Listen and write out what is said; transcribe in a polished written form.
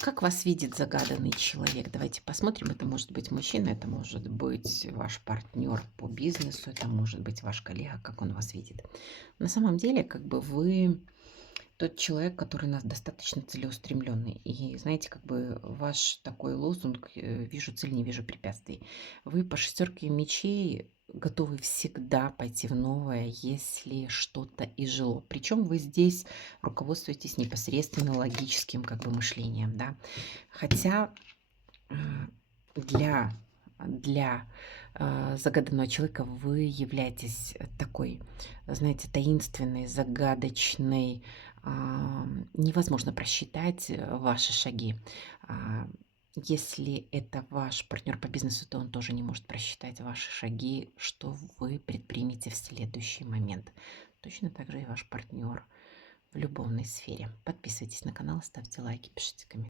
Как вас видит загаданный человек? Давайте посмотрим. Это может быть мужчина, это может быть ваш партнер по бизнесу, это может быть ваш коллега, как он вас видит. На самом деле, как бы вы тот человек, который нас достаточно целеустремленный. И знаете, как бы ваш такой лозунг «Вижу цель, не вижу препятствий». Вы по шестерке мечей готовы всегда пойти в новое, если что-то изжило. Причем вы здесь руководствуетесь непосредственно логическим как бы мышлением, да. Хотя М, для загаданного человека вы являетесь, такой, знаете, таинственной, загадочной. Невозможно просчитать, ваши шаги. А, Если это ваш партнер по бизнесу, то он тоже не может просчитать ваши шаги, что вы предпримете в следующий момент. Точно так же и ваш партнер в любовной сфере. Подписывайтесь на канал, ставьте лайки, пишите комментарии.